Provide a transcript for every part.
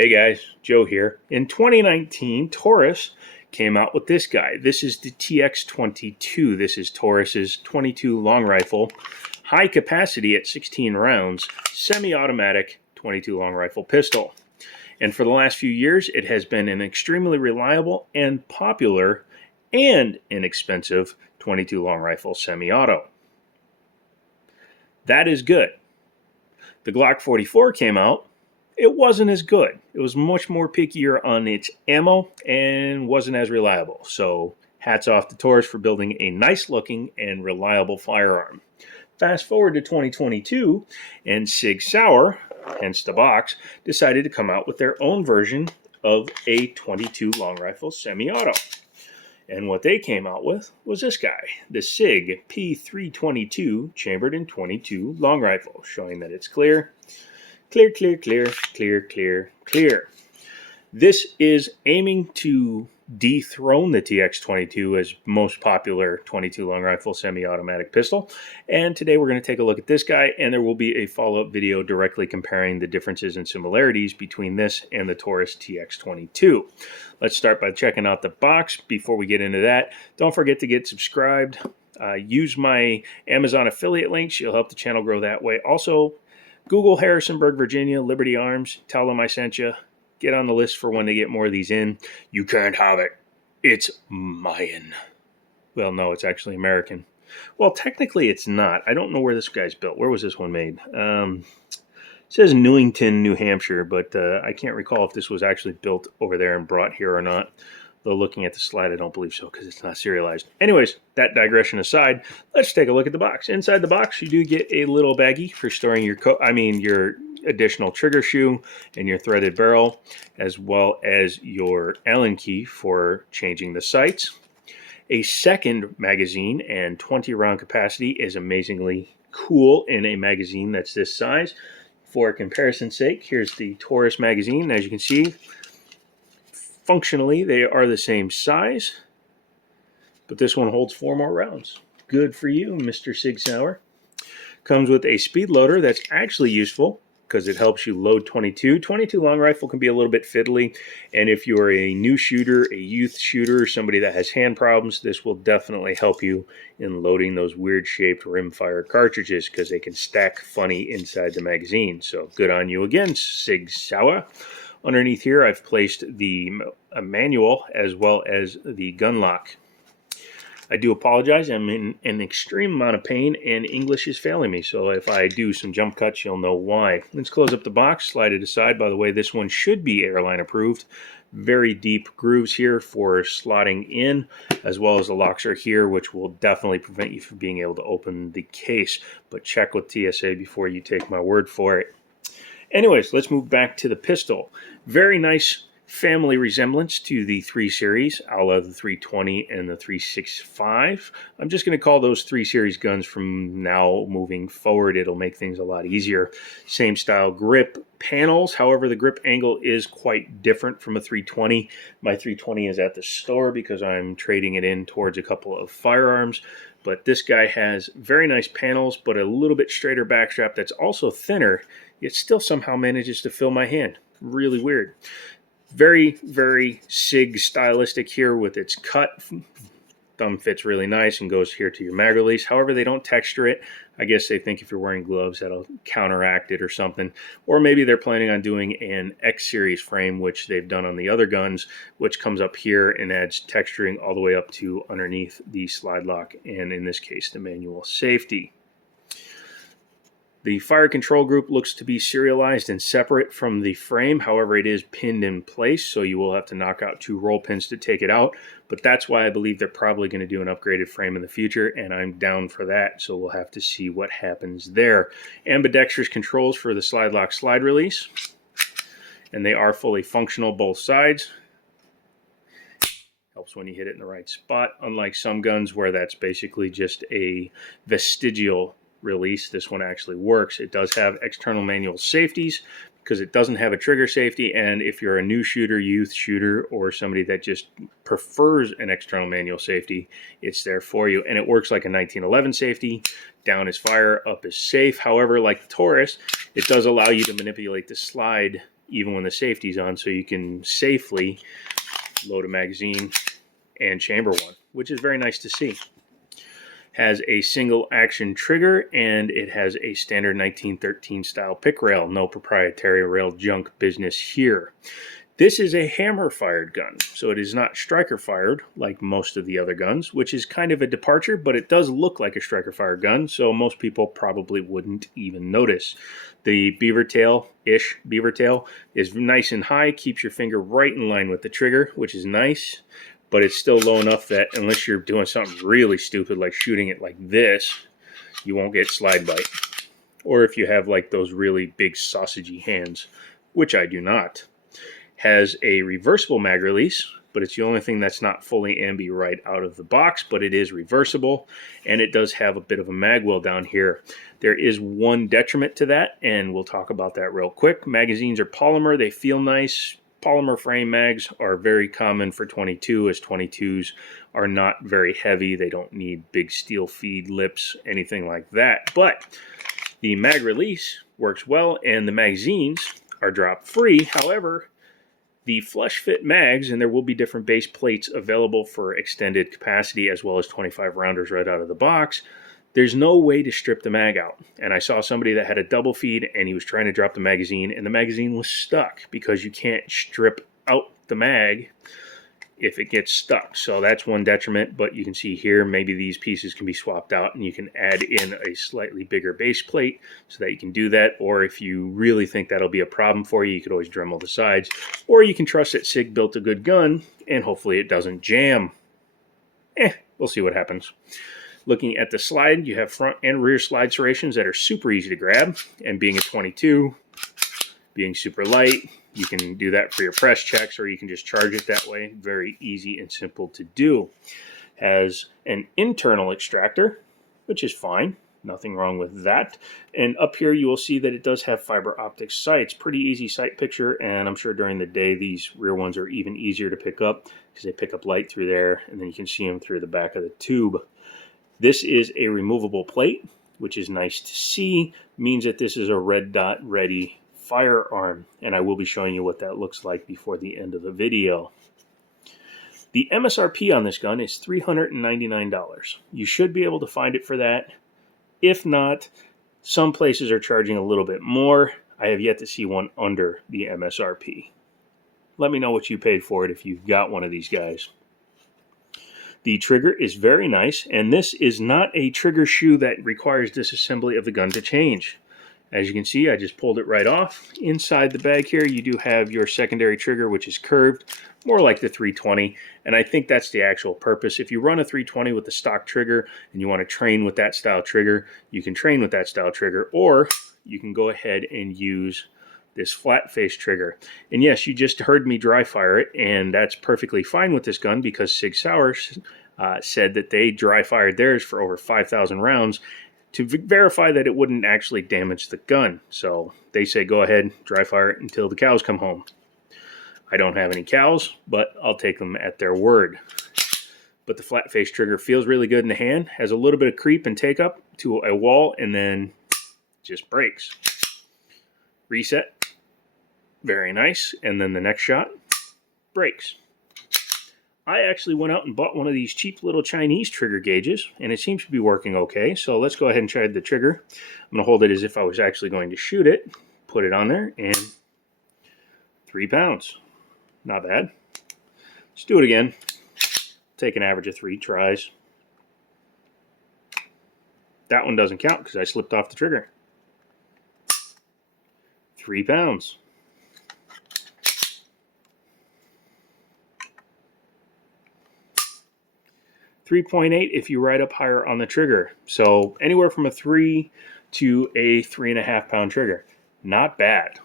Hey guys, Joe here. In 2019, Taurus came out with this guy. This is the TX-22. This is Taurus's 22 long rifle, high capacity at 16 rounds, semi-automatic 22 long rifle pistol. And for the last few years, it has been an extremely reliable and popular and inexpensive 22 long rifle semi-auto. That is good. The Glock 44 came out. It wasn't as good. It was much more pickier on its ammo and wasn't as reliable. So hats off to Taurus for building a nice looking and reliable firearm. Fast forward to 2022 and Sig Sauer, hence the box, decided to come out with their own version of a 22 long rifle semi-auto. And what they came out with was this guy, the Sig P322 chambered in 22 long rifle, showing that it's clear. Clear, clear, clear, clear, clear, clear. This is aiming to dethrone the TX-22 as most popular 22 long rifle semi-automatic pistol. And today we're going to take a look at this guy, and there will be a follow-up video directly comparing the differences and similarities between this and the Taurus TX-22. Let's start by checking out the box. Before we get into that, don't forget to get subscribed. Use my Amazon affiliate links. You'll help the channel grow that way. Also, Google Harrisonburg, Virginia, Liberty Arms. Tell them I sent you. Get on the list for when they get more of these in. You can't have it. It's Mayan. Well, no, it's actually American. Well, technically it's not. I don't know where this guy's built. Where was this one made? It says Newington, New Hampshire, but I can't recall if this was actually built over there and brought here or not. Though looking at the slide, I don't believe so because it's not serialized. Anyways, that digression aside, let's take a look at the box. Inside the box, you do get a little baggie for storing your additional trigger shoe and your threaded barrel, as well as your Allen key for changing the sights. A second magazine and 20 round capacity is amazingly cool in a magazine that's this size. For comparison's sake, here's the Taurus magazine. As you can see, functionally, they are the same size, but this one holds 4 more rounds. Good for you, Mr. Sig Sauer. Comes with a speed loader that's actually useful because it helps you load 22. 22 long rifle can be a little bit fiddly, and if you're a new shooter, a youth shooter, somebody that has hand problems, this will definitely help you in loading those weird-shaped rimfire cartridges because they can stack funny inside the magazine. So good on you again, Sig Sauer. Underneath here, I've placed the manual as well as the gun lock. I do apologize. I'm in an extreme amount of pain, and English is failing me. So if I do some jump cuts, you'll know why. Let's close up the box, slide it aside. By the way, this one should be airline approved. Very deep grooves here for slotting in, as well as the locks are here, which will definitely prevent you from being able to open the case. But check with TSA before you take my word for it. Anyways, let's move back to the pistol. Very nice family resemblance to the 3 Series, a la the 320 and the 365. I'm just going to call those 3 Series guns from now moving forward. It'll make things a lot easier. Same style grip panels. However, the grip angle is quite different from a 320. My 320 is at the store because I'm trading it in towards a couple of firearms. But this guy has very nice panels, but a little bit straighter backstrap that's also thinner. It still somehow manages to fill my hand. Really weird. Very, very Sig stylistic here with its cut. Thumb fits really nice and goes here to your mag release. However, they don't texture it. I guess they think if you're wearing gloves, that'll counteract it or something. Or maybe they're planning on doing an X series frame, which they've done on the other guns, which comes up here and adds texturing all the way up to underneath the slide lock, and in this case, the manual safety. The fire control group looks to be serialized and separate from the frame. However, it is pinned in place, so you will have to knock out 2 roll pins to take it out. But that's why I believe they're probably going to do an upgraded frame in the future, and I'm down for that, so we'll have to see what happens there. Ambidextrous controls for the slide lock slide release, and they are fully functional both sides. Helps when you hit it in the right spot, unlike some guns where that's basically just a vestigial release. This one actually works. It does have external manual safeties because it doesn't have a trigger safety, and if you're a new shooter, youth shooter, or somebody that just prefers an external manual safety, it's there for you. And it works like a 1911 safety. Down is fire, up is safe. However, like the Taurus, it does allow you to manipulate the slide even when the safety's on, so you can safely load a magazine and chamber one, which is very nice to see. Has a single action trigger, and it has a standard 1913 style pick rail. No proprietary rail junk business here. This is a hammer fired gun, so it is not striker fired like most of the other guns, which is kind of a departure, but it does look like a striker fired gun, so most people probably wouldn't even notice. The beaver tail-ish beaver tail is nice and high, keeps your finger right in line with the trigger, which is nice, but it's still low enough that unless you're doing something really stupid like shooting it like this, you won't get slide bite. Or if you have like those really big sausagey hands, which I do not. Has a reversible mag release, but it's the only thing that's not fully ambi right out of the box, but it is reversible, and it does have a bit of a mag well down here. There is one detriment to that, and we'll talk about that real quick. Magazines are polymer, they feel nice. Polymer frame mags are very common for 22, as 22s are not very heavy. They don't need big steel feed lips, anything like that. But the mag release works well, and the magazines are drop free. However, the flush fit mags, and there will be different base plates available for extended capacity as well as 25 rounders right out of the box. There's no way to strip the mag out. And I saw somebody that had a double feed and he was trying to drop the magazine and the magazine was stuck because you can't strip out the mag if it gets stuck. So that's one detriment, but you can see here maybe these pieces can be swapped out and you can add in a slightly bigger base plate so that you can do that. Or if you really think that'll be a problem for you, you could always Dremel the sides, or you can trust that Sig built a good gun and hopefully it doesn't jam. We'll see what happens. Looking at the slide, you have front and rear slide serrations that are super easy to grab, and being a 22, being super light, you can do that for your press checks, or you can just charge it that way. Very easy and simple to do. Has an internal extractor, which is fine. Nothing wrong with that. And up here you will see that it does have fiber optic sights. Pretty easy sight picture, and I'm sure during the day these rear ones are even easier to pick up because they pick up light through there, and then you can see them through the back of the tube. This is a removable plate, which is nice to see. Means that this is a red dot ready firearm, and I will be showing you what that looks like before the end of the video. The MSRP on this gun is $399. You should be able to find it for that. If not, some places are charging a little bit more. I have yet to see one under the MSRP. Let me know what you paid for it if you've got one of these guys. The trigger is very nice, and this is not a trigger shoe that requires disassembly of the gun to change. As you can see, I just pulled it right off. Inside the bag here, you do have your secondary trigger, which is curved, more like the 320, and I think that's the actual purpose. If you run a 320 with the stock trigger and you want to train with that style trigger, you can train with that style trigger, or you can go ahead and use this flat face trigger. And yes, you just heard me dry fire it, and that's perfectly fine with this gun because Sig Sauer said that they dry fired theirs for over 5,000 rounds to verify that it wouldn't actually damage the gun. So they say go ahead, dry fire it until the cows come home. I don't have any cows, but I'll take them at their word. But the flat face trigger feels really good in the hand, has a little bit of creep and take up to a wall, and then just breaks. Reset, very nice, and then the next shot breaks. I actually went out and bought one of these cheap little Chinese trigger gauges, and it seems to be working okay. So let's go ahead and try the trigger. I'm going to hold it as if I was actually going to shoot it, put it on there, and 3 pounds. Not bad. Let's do it again. Take an average of 3 tries. That one doesn't count because I slipped off the trigger. 3 pounds. 3.8 if you ride up higher on the trigger. So anywhere from a 3 to a 3.5 pound trigger. Not bad.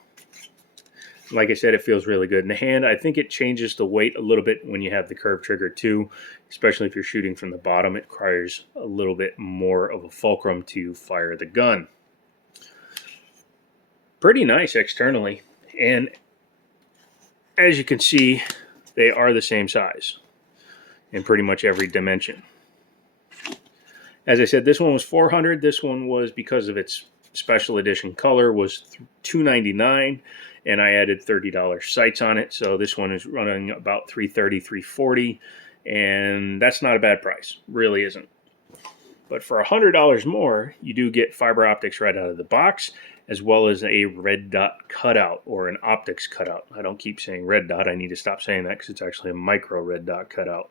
Like I said, it feels really good in the hand. I think it changes the weight a little bit when you have the curved trigger too, especially if you're shooting from the bottom. It requires a little bit more of a fulcrum to fire the gun. Pretty nice externally, and as you can see, they are the same size in pretty much every dimension. As I said, this one was $400. This one was, because of its special edition color, was $299. and I added $30 sights on it. So this one is running about $330, $340, and that's not a bad price. Really isn't. But for $100 more, you do get fiber optics right out of the box, as well as a red dot cutout or an optics cutout. I don't keep saying red dot. I need to stop saying that because it's actually a micro red dot cutout.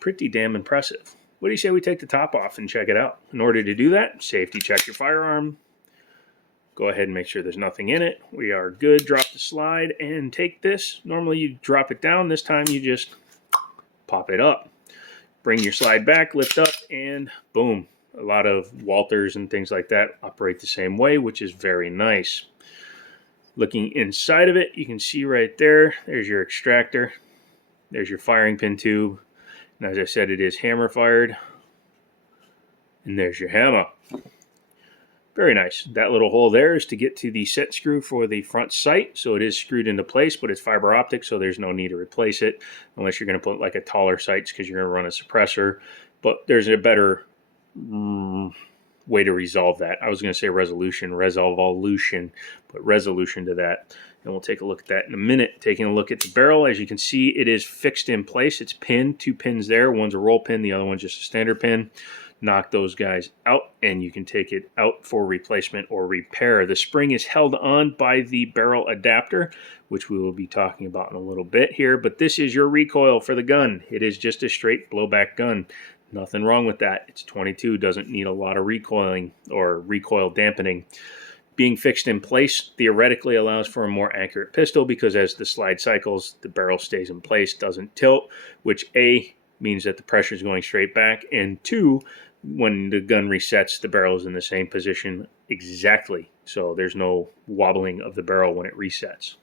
Pretty damn impressive. What do you say we take the top off and check it out? In order to do that, safety check your firearm. Go ahead and make sure there's nothing in it. We are good. Drop the slide and take this. Normally you drop it down. This time you just pop it up. Bring your slide back, lift up, and boom. A lot of Walthers and things like that operate the same way, which is very nice. Looking inside of it, you can see right there, there's your extractor. There's your firing pin tube. And as I said, it is hammer fired. And there's your hammer. Very nice. That little hole there is to get to the set screw for the front sight. So it is screwed into place, but it's fiber optic, so there's no need to replace it unless you're going to put like a taller sights because you're going to run a suppressor. But there's a better way to resolve that. I was going to say resolution to that. And we'll take a look at that in a minute. Taking a look at the barrel, as you can see, it is fixed in place. It's pinned, 2 pins there. One's a roll pin, the other one's just a standard pin. Knock those guys out and you can take it out for replacement or repair. The spring is held on by the barrel adapter, which we will be talking about in a little bit here, but this is your recoil for the gun. It is just a straight blowback gun. Nothing wrong with that. It's 22, doesn't need a lot of recoiling or recoil dampening. Being fixed in place theoretically allows for a more accurate pistol because as the slide cycles, the barrel stays in place, doesn't tilt, which A, means that the pressure is going straight back, and 2, when the gun resets, the barrel is in the same position exactly. So there's no wobbling of the barrel when it resets.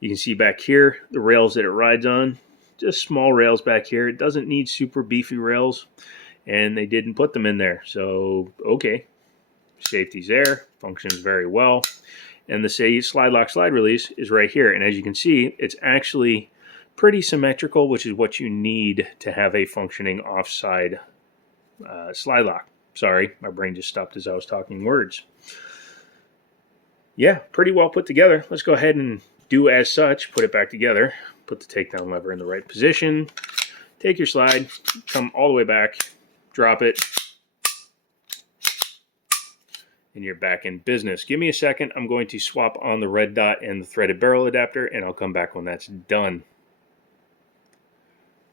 You can see back here the rails that it rides on. Just small rails back here. It doesn't need super beefy rails, and they didn't put them in there. So, okay. Safety's there. Functions very well. And the slide lock slide release is right here. And as you can see, it's actually pretty symmetrical, which is what you need to have a functioning offside slide lock. Sorry, my brain just stopped as I was talking words. Yeah, pretty well put together. Let's go ahead and do as such. Put it back together. Put the takedown lever in the right position. Take your slide, come all the way back, drop it, and you're back in business. Give me a second. I'm going to swap on the red dot and the threaded barrel adapter, and I'll come back when that's done.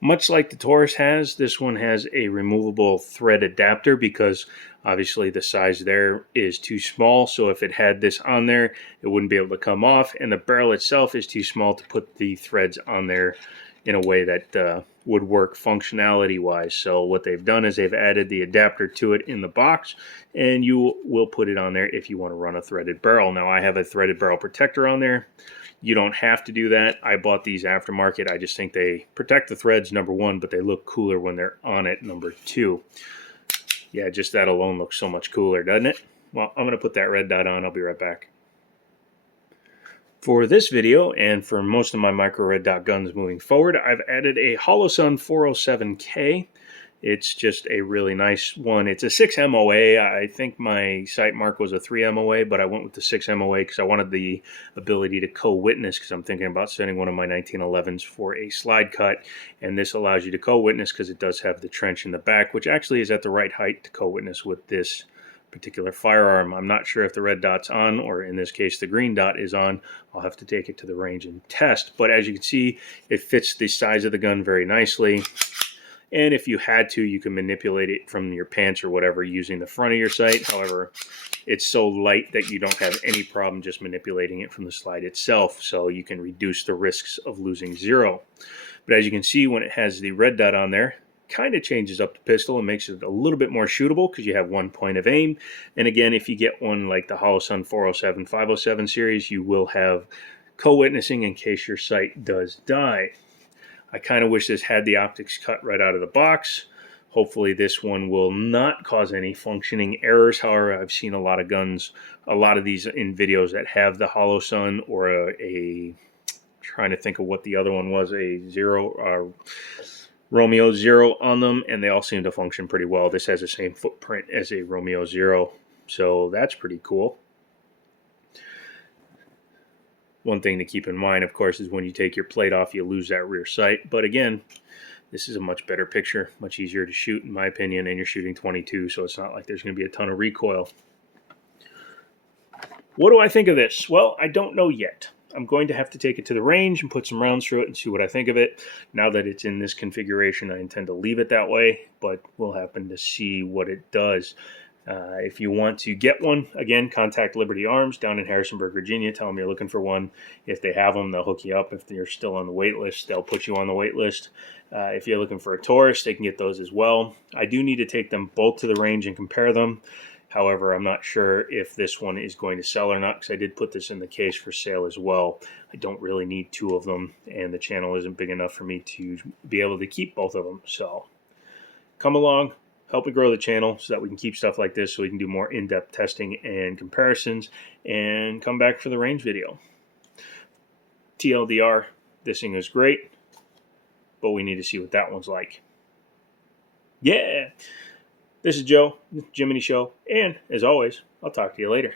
Much like the Taurus has, this one has a removable thread adapter because obviously the size there is too small. So if it had this on there, it wouldn't be able to come off. And the barrel itself is too small to put the threads on there in a way that would work functionality-wise. So what they've done is they've added the adapter to it in the box, and you will put it on there if you want to run a threaded barrel. Now I have a threaded barrel protector on there. You don't have to do that. I bought these aftermarket. I just think they protect the threads, number one, but they look cooler when they're on it, number two. Yeah, just that alone looks so much cooler, doesn't it? Well, I'm going to put that red dot on. I'll be right back. For this video, and for most of my micro red dot guns moving forward, I've added a Holosun 407K. It's just a really nice one. It's a 6 MOA. I think my sight mark was a 3 MOA, but I went with the 6 MOA because I wanted the ability to co-witness because I'm thinking about sending one of my 1911s for a slide cut, and this allows you to co-witness because it does have the trench in the back, which actually is at the right height to co-witness with this particular firearm. I'm not sure if the red dot's on, or in this case the green dot is on. I'll have to take it to the range and test, but as you can see, it fits the size of the gun very nicely. And if you had to, you can manipulate it from your pants or whatever using the front of your sight. However, it's so light that you don't have any problem just manipulating it from the slide itself, so you can reduce the risks of losing zero. But as you can see, when it has the red dot on there, kind of changes up the pistol and makes it a little bit more shootable because you have one point of aim. And again, if you get one like the Holosun 407, 507 series, you will have co-witnessing in case your sight does die. I kind of wish this had the optics cut right out of the box. Hopefully this one will not cause any functioning errors. However, I've seen a lot of guns, a lot of these in videos that have the Holosun or trying to think of what the other one was, a Romeo Zero on them, and they all seem to function pretty well. This has the same footprint as a Romeo Zero, so that's pretty cool. One thing to keep in mind, of course, is when you take your plate off, you lose that rear sight. But again, this is a much better picture, much easier to shoot, in my opinion, and you're shooting 22, so it's not like there's going to be a ton of recoil. What do I think of this? Well, I don't know yet. I'm going to have to take it to the range and put some rounds through it and see what I think of it. Now that it's in this configuration, I intend to leave it that way, but we'll happen to see what it does. If you want to get one, again, contact Liberty Arms down in Harrisonburg, Virginia. Tell them you're looking for one. If they have them, they'll hook you up. If you're still on the wait list, they'll put you on the wait list. If you're looking for a Taurus, they can get those as well. I do need to take them both to the range and compare them. However, I'm not sure if this one is going to sell or not, because I did put this in the case for sale as well. I don't really need two of them, and the channel isn't big enough for me to be able to keep both of them. So come along, help me grow the channel so that we can keep stuff like this, so we can do more in-depth testing and comparisons, and come back for the range video. TLDR, this thing is great, but we need to see what that one's like. Yeah! This is Joe, Jiminy Show, and as always, I'll talk to you later.